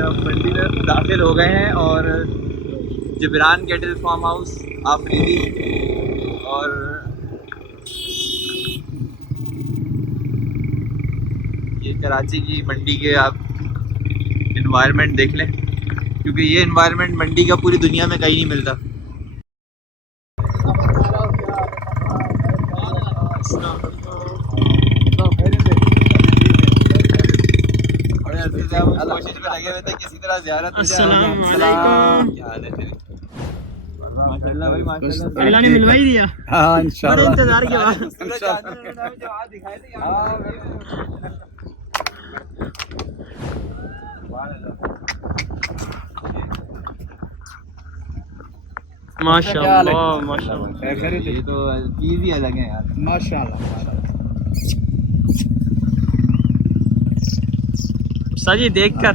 हम मंडी में दाखिल हो गए हैं और Jibran cattle farm house Afridi और ये कराची की मंडी के आप इन्वायरमेंट देख लें, क्योंकि ये इन्वायरमेंट मंडी का पूरी दुनिया में कहीं नहीं मिलता। कोशिश में लगे हुए थे किसी तरह ज़ियारत हो जाए। माशाल्लाह भाई माशाल्लाह, अल्लाह ने मिलवाई दिया। हाँ इंशाल्लाह, बड़े इंतजार के बाद माशाल्लाह माशाल्लाह, ये तो चीज़ ही अलग है यार। माशाल्लाह। साजी देखकर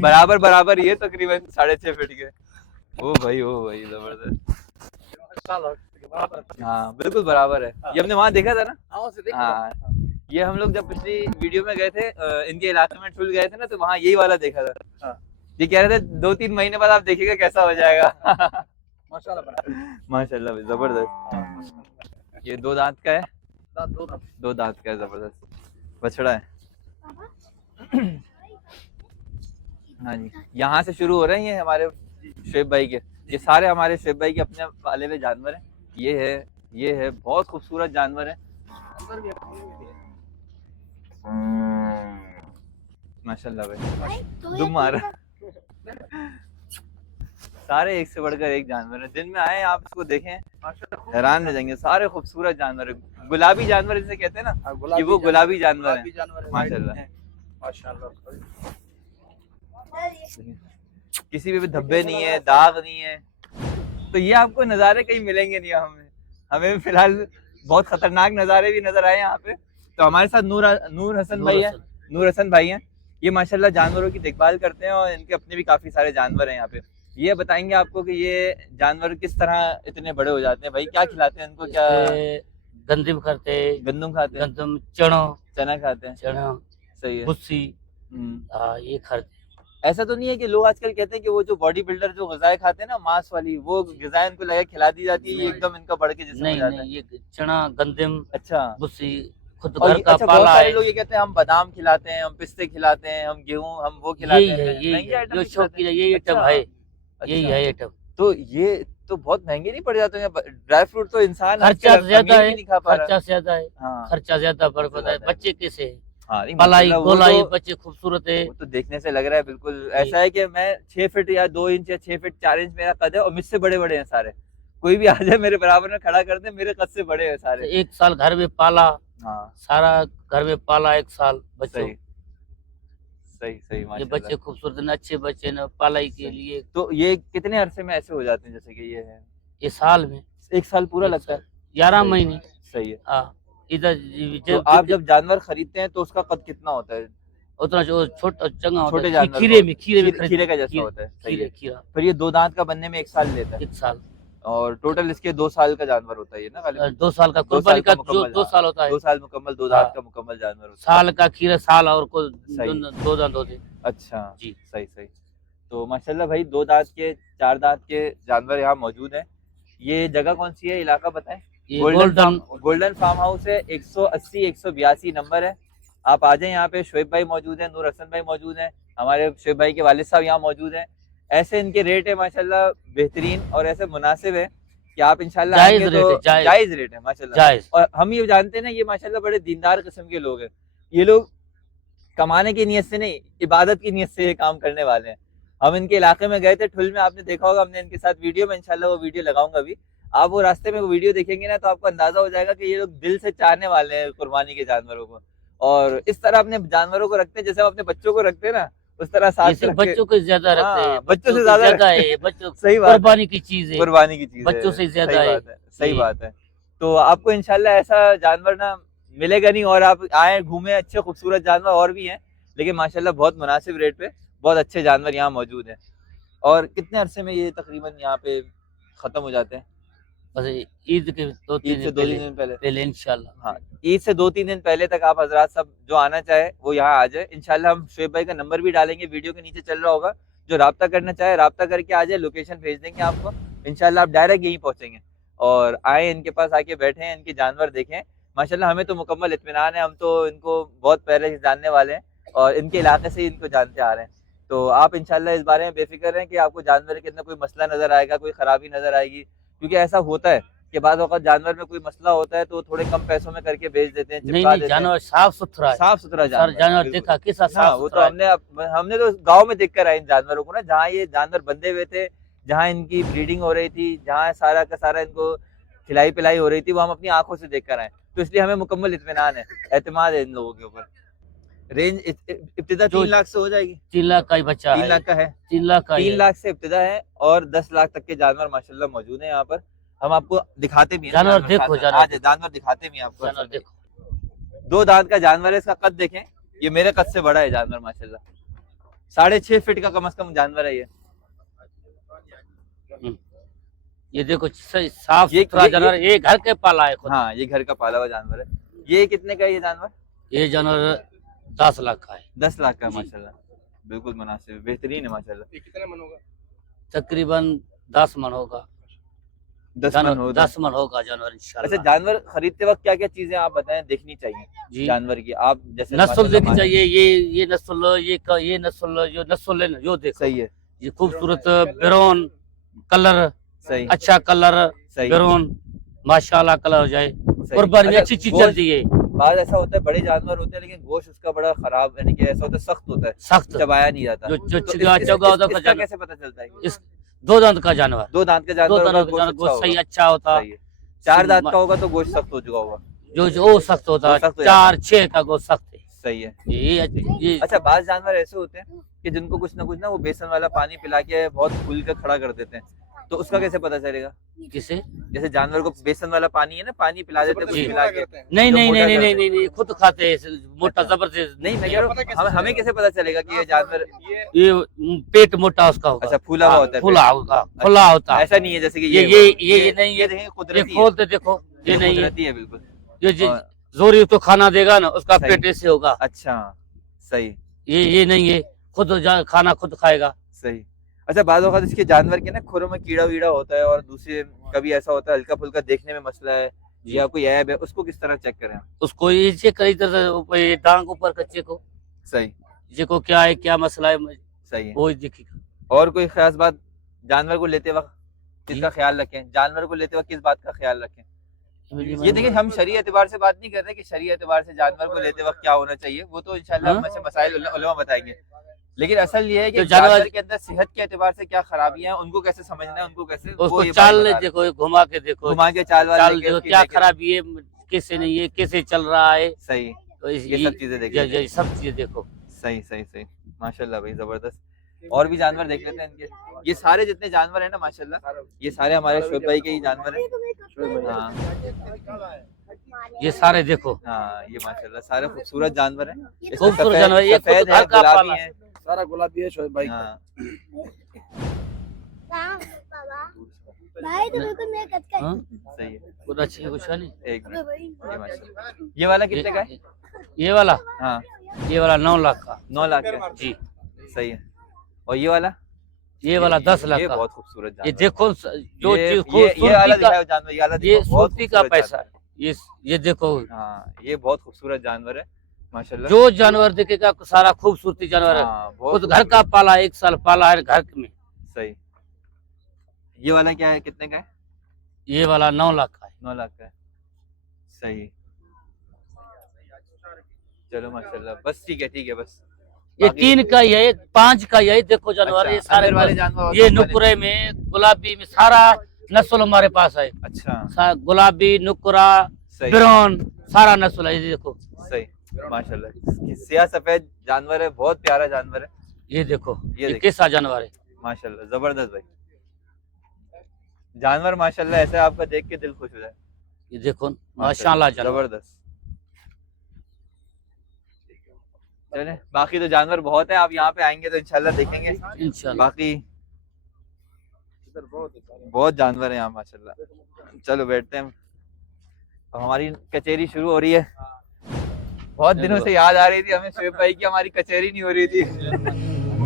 बराबर बराबर ये तकरीबन 6.5 फीट के। ओ भाई जबरदस्त। हाँ बिल्कुल बराबर है। ये हमने वहाँ देखा था ना। हाँ ये हम लोग जब पिछली वीडियो में गए थे इनके इलाके में ठुल गए थे ना, तो वहाँ यही वाला देखा था। ये कह रहे थे 2-3 महीने बाद आप देखिएगा कैसा हो जाएगा। माशाल्लाह जबरदस्त। ये 2 दांत का है, 2 दांत का है, जबरदस्त बछड़ा है। हाँ जी, यहाँ से शुरू हो रहे हैं ये हमारे शुएब भाई के। ये सारे हमारे शुएब भाई के अपने पाले हुए जानवर हैं। ये है बहुत खूबसूरत जानवर है माशाल्लाह भाई। दुम मार सारे एक से बढ़कर एक जानवर है। दिन में आए आप इसको देखें, हैरान रह जाएंगे। सारे खूबसूरत जानवर है, गुलाबी जानवर जिसे कहते हैं ना, ये वो गुलाबी जानवर है माशाल्लाह। किसी पे भी धब्बे नहीं है, दाग नहीं है। तो ये आपको नज़ारे कहीं मिलेंगे नहीं। हमें फिलहाल बहुत खतरनाक नज़ारे भी नजर आए यहाँ पे। तो हमारे साथ नूर हसन भाई हैं। ये माशाल्लाह जानवरों की देखभाल करते हैं और इनके अपने भी काफी सारे जानवर हैं यहाँ पे। ये बताएंगे आपको कि ये जानवर किस तरह इतने बड़े हो जाते हैं। भाई क्या खिलाते हैं इनको? क्या गंदम खाते, गंदम खाते हैं, गंदम चना खाते हैं। चना सही है, भुस्सी ये खाते। ऐसा तो नहीं है कि लोग आजकल कहते हैं कि वो जो बॉडी बिल्डर जो ग़िज़ाएं खाते हैं ना, मांस वाली, वो ग़िज़ाएं इनको लगा खिला दी जाती है, एकदम इनका बढ़ के जिस्म हो जाता है? नहीं, ये चना गंदम, अच्छा, भुस्सी खुद और घर का अच्छा, पाला है। लोग ये कहते हैं हम बादाम खिलाते हैं, हम पिस्ते खिलाते हैं, हम गेहूं, हम वो खिलाते हैं। ये शौकीन है, ये आइटम है, यही है आइटम। तो ये तो बहुत महंगे नहीं पड़ जाते हैं? ड्राई फ्रूट तो इंसान खर्चा ज्यादा है, खर्चा ज्यादा है, खर्चा ज्यादा पड़ पता है। बच्चे कैसे है, हाँ, पलाई गोलाई बच्चे खूबसूरत है। वो तो देखने से लग रहा है बिल्कुल ऐसा है कि मैं 6 फीट या 2 इंच या 6 फीट 4 इंच मेरा कद है और मुझसे बड़े बड़े हैं सारे। कोई भी आ जाए मेरे बराबर में खड़ा कर दे, मेरे कद से बड़े हैं सारे। 1 साल घर में पाला, हाँ सारा घर में पाला 1 साल बच्चों। सही ये बच्चे खूबसूरत न, अच्छे बच्चे न, पालाई के लिए। तो ये कितने अरसे में ऐसे हो जाते हैं जैसे कि ये है? ये साल में 1 साल पूरा लगता है, 11 महीने। सही है। हाँ, इधर तो आप जब जानवर खरीदते हैं तो उसका कद कितना होता है? उतना जो छोटा चंगा होता छोटे है, जानवर खीरे का जैसा होता है। खीरा। फिर ये 2 दांत का बनने में 1 साल लेता है। 1 साल। और टोटल इसके 2 साल का जानवर होता है ये ना? 2 साल का कुर्बानी का जो 2 साल होता है। 2 साल मुकम्मल, 2 दांत का मुकम्मल जानवर होता है। साल का खीरा साल और को 2 दांत होते। अच्छा जी, सही। तो माशाल्लाह भाई 2 दांत के 4 दांत के जानवर यहाँ मौजूद हैं। ये जगह कौन सी है, इलाका बताएं? गोल्डन फार्म हाउस है, 180-182 नंबर है। आप आ जाए यहाँ पे। शुएब भाई मौजूद है, नूर हसन भाई मौजूद हैं, हमारे शुएब भाई के वालिद साहब यहाँ मौजूद हैं। ऐसे इनके रेट है माशाल्लाह बेहतरीन और ऐसे मुनासिब है कि आप इंशाल्लाह आएंगे तो जायज रेट है माशाल्लाह। और हम ये जानते हैं ना, ये माशाल्लाह बड़े दीनदार किस्म के लोग हैं। ये लोग कमाने की नीयत से नहीं, इबादत की नीयत से ये काम करने वाले हैं। हम इनके इलाके में गए थे ठुल में, आपने देखा होगा, हमने इनके साथ वीडियो में इंशाल्लाह वो वीडियो लगाऊंगा अभी। आप वो रास्ते में वो वीडियो देखेंगे ना तो आपको अंदाजा हो जाएगा कि ये लोग दिल से चाहने वाले हैं कुर्बानी के जानवरों को। और इस तरह अपने जानवरों को रखते हैं जैसे हम अपने बच्चों को रखते हैं ना, उस तरह साथ इसे रख के- बच्चों को ज्यादा रखते हाँ, हैं, बच्चों से को ज्यादा है बच्चों सही बात है। कुर्बानी की चीज है, कुर्बानी की चीज बच्चों से ज्यादा सही है। बात है, सही जी। बात है। तो आपको इंशाल्लाह ऐसा जानवर ना मिलेगा नहीं, और आप आए घूमे, अच्छे खूबसूरत जानवर और भी हैं, लेकिन माशाल्लाह बहुत मुनासिब रेट पे बहुत अच्छे जानवर यहाँ मौजूद हैं। और कितने अरसे में ये तकरीबन यहाँ पे खत्म हो जाते हैं? बस ईद के 2-3 ईद से दिन 2-3 दिन पहले। पहले इंशाल्लाह। हाँ, ईद से 2-3 दिन पहले तक आप हजरात सब जो आना चाहे वो यहाँ आ जाए इंशाल्लाह। हम शुएब भाई का नंबर भी डालेंगे, वीडियो के नीचे चल रहा होगा, जो राब्ता करना चाहे राब्ता करके आ जाए, लोकेशन भेज देंगे आपको, इंशाल्लाह आप डायरेक्ट यहीं पहुंचेंगे। और आए, इनके पास आके बैठे, इनके जानवर देखें। माशाल्लाह हमें तो मुकम्मल इत्मीनान है, हम तो इनको बहुत पहले से जानने वाले हैं और इनके इलाके से ही इनको जानते आ रहे हैं। तो आप इंशाल्लाह इस बारे में बेफिक्र हैं कि आपको जानवर के अंदर कोई मसला नजर आएगा, कोई खराबी नजर आएगी, क्योंकि ऐसा होता है कि बाद वक्त जानवर में कोई मसला होता है तो थोड़े कम पैसों में करके बेच देते हैं, नहीं चिपका नहीं, देते हैं। जानवर साफ सुथरा है, साफ सुथरा सर जानवर बिल्कुल। देखा कैसा हाँ, साफ वो तो सुथरा है। हमने तो गांव में देख कर आए इन जानवरों को ना, जहाँ ये जानवर बंधे हुए थे, जहाँ इनकी ब्रीडिंग हो रही थी, जहाँ सारा का सारा इनको खिलाई पिलाई हो रही थी, वो हम अपनी आंखों से देख कर आए। तो इसलिए हमें मुकम्मल इत्मीनान है, एतमाद है इन लोगों के ऊपर। रेंज इब्तिदा 3 लाख से हो जाएगी? 3 लाख का ही बच्चा 3 है, लाख का है? 3 लाख का ही 3 है। लाख से इब्तिदा है और 10 लाख तक के जानवर माशाल्लाह मौजूद हैं यहाँ पर। हम आपको दिखाते भी हैं जानवर देखो, साथ- जानवर आज जानवर दिखाते भी हैं आपको। जानवर देखो, 2 दांत का जानवर है, इसका कद देखें, ये मेरे कद से बड़ा है जानवर माशाल्लाह। 6.5 फीट का कम से कम जानवर है ये। ये देखो साफ ये- सुथरा ये- जानवर, ये घर के पाला है खुद। हाँ, ये घर का पाला हुआ जानवर है। ये कितने का है ये जानवर? ये जानवर 10 लाख का है, 10 लाख का है जी। माशाल्लाह, बिल्कुल मुनासिब, बेहतरीन है माशाल्लाह। ये कितना मन होगा? तकरीबन 10 मन होगा, 10 मन हो 10 मन होगा जानवर अच्छा, इंशाल्लाह। जानवर खरीदते वक्त क्या क्या चीजें आप बताएं देखनी चाहिए जी, जानवर की? आप जैसे नस्ल माशाल्लाह देखनी माशाल्लाह- चाहिए, ये नस्ल, ये नस्ल, जो नस्ल है ना, जो देखो सही है, ये खूबसूरत ब्राउन कलर, सही अच्छा कलर, सही ब्राउन माशाल्लाह कलर हो जाए, सही। कुर्बानी में अच्छा, अच्छी चीज गोश्त- चलती है, बाद ऐसा होता है बड़े जानवर होते हैं लेकिन गोश्त उसका बड़ा खराब, यानी कि ऐसा होता है सख्त होता है, सख्त चबाया नहीं जाता। जो तो चौगा होता है इसका कैसे पता चलता है? इस 2 दांत का जानवर, 2 दांत का 2 जानवर होगा, दांत का गोश्त जानवर अच्छा गोश्त सही होगा, अच्छा होता, सही है। 4 दांत का होगा तो गोश्त सख्त हो चुका होगा, जो सख्त होता वो है, सख्त हो जाता है। 4-6 का गोश्त सख्त है। सही है। ये अच्छा, बाज जानवर ऐसे होते हैं कि जिनको कुछ ना कुछ ना वो बेसन वाला पानी पिला के बहुत खुल कर खड़ा कर देते हैं, तो उसका कैसे पता चलेगा? किसे? जैसे जानवर को बेसन वाला पानी है ना, पानी पिला देते हैं कुछ जी। मिला के। नहीं जो नहीं मोटा नहीं करते नहीं हैं। नहीं नहीं, खुद खाते हैं मोटा अच्छा। जबरदस्त। नहीं, मैं कह रहा हूँ हमें कैसे पता चलेगा कि ये जानवर ये पेट मोटा उसका होगा, अच्छा फूला हुआ होता है? फूला होगा, खुला होता है। ऐसा नहीं है जैसे कि ये नहीं, ये देखें ये कुदरती है, खोलते देखो, ये नहीं है, कुदरती है बिल्कुल। ये और- जोरी उसको खाना देगा ना, उसका सही। पेट ऐसे होगा। अच्छा, सही ये नहीं है, खुद खाना खुद खाएगा। सही। अच्छा, बाद वक्त इसके जानवर के ना खुरों में कीड़ा वीड़ा होता है, और दूसरे कभी ऐसा होता है हल्का फुल्का देखने में मसला है या कोई ऐब है, उसको किस तरह चेक करें? उसको ये चेक करी तरह ये टांग ऊपर कच्चे को, सही जे को क्या है, क्या मसला है, सही है। वो ही देखेगा। और कोई खास बात जानवर को लेते वक्त किसका ख्याल रखें? जानवर को लेते वक्त किस बात का ख्याल रखें? ये देखिए, हम शरीय एतबार से बात नहीं कर रहे कि शरीय एतबार से जानवर को लेते वक्त क्या होना चाहिए, वो तो इंशाल्लाह हाँ? हम ऐसे मसाइल उलमा बताएंगे, लेकिन असल ये है कि जो जानवर- जानवर के अंदर सेहत के एतबार से क्या खराबियां हैं, उनको कैसे समझना है, उनको कैसे उसको वो ये चाल बात बता रहे देखो, घुमा के हैं। देखो, घुमा के चाल वाल चाल लेके देखो, उसकी क्या लेके- खराबी है, कैसे नहीं है, कैसे चल रहा है, सही, तो ये सब चीजें देख लेते हैं। ये सब चीजें देखो। सही सही सही, माशाल्लाह भाई जबरदस्त। और भी जानवर देख लेते हैं इनके। ये सारे जितने जानवर हैं ना माशाल्लाह, ये सारे हमारे शुएब भाई के ही जानवर हैं। हाँ ये सारे देखो, हाँ, ये माशाल्लाह सारे खूबसूरत जानवर हैं। इसमें खूबसूरत सफेद- जानवर, ये खुद सफेद है, घर का गुलाबी पाला है। सारा गुलाबी है शोएब भाई का। हाँ, भाई तो बिल्कुल मेरे कद का हाँ? सही है, कुछ अच्छी कुछ नहीं। एक मिनट। ये माशाल्लाह। ये वाला कितने का है? ये वाला, हाँ, ये वाला 9 लाख का 9 लाख का। जी। सही है। और ये वाला? ये वाला 10 लाख ये का। बहुत खूबसूरत ये जानवर देखो, जो ये- चीज ये वाला खूबसूरती का, दिखाओ जानवर, ये वाला ये दिखाओ, बहुत सूरती का खूबसूरत पैसा जानवर। है। ये देखो, हाँ, ये बहुत खूबसूरत जानवर है माशाल्लाह। जो जानवर देखेगा सारा खूबसूरती जानवर है, हाँ, बहुत खुद घर का पाला, 1 साल पाला है घर में। सही। ये वाला क्या है, कितने का है? ये वाला 9 लाख का है। 9 लाख का है। सही, चलो माशाल्लाह, बस ठीक है बस। ये बाकी- 3 का ही है, 5 का ही है, देखो जानवर, अच्छा, ये सारे अंदर वाले जानवर, ये वाले- नुकुरे में, गुलाबी में, सारा नस्ल हमारे पास है। अच्छा, गुलाबी, नुकुरा, सही ब्राउन, सारा नस्ल है। ये देखो, सही माशाल्लाह। सियाह सफेद जानवर है, बहुत प्यारा जानवर है। ये देखो ये ये देखो। कैसा जानवर है। माशाल्लाह जबरदस्त भाई, जानवर माशाल्लाह ऐसे आपका देख के दिल खुश हो जाए। ये देखो माशाल्लाह जानवर। जबरदस्त। चले बाकी तो जानवर बहुत है, आप यहाँ पे आएंगे तो इंशाल्लाह देखेंगे। इंशाल्लाह। बाकी बहुत जानवर है यहाँ माशाल्लाह। चलो बैठते हैं, तो हमारी कचेरी शुरू हो रही है। बहुत दिनों से याद आ रही थी हमें शोएब भाई की, हमारी कचेरी नहीं हो रही थी।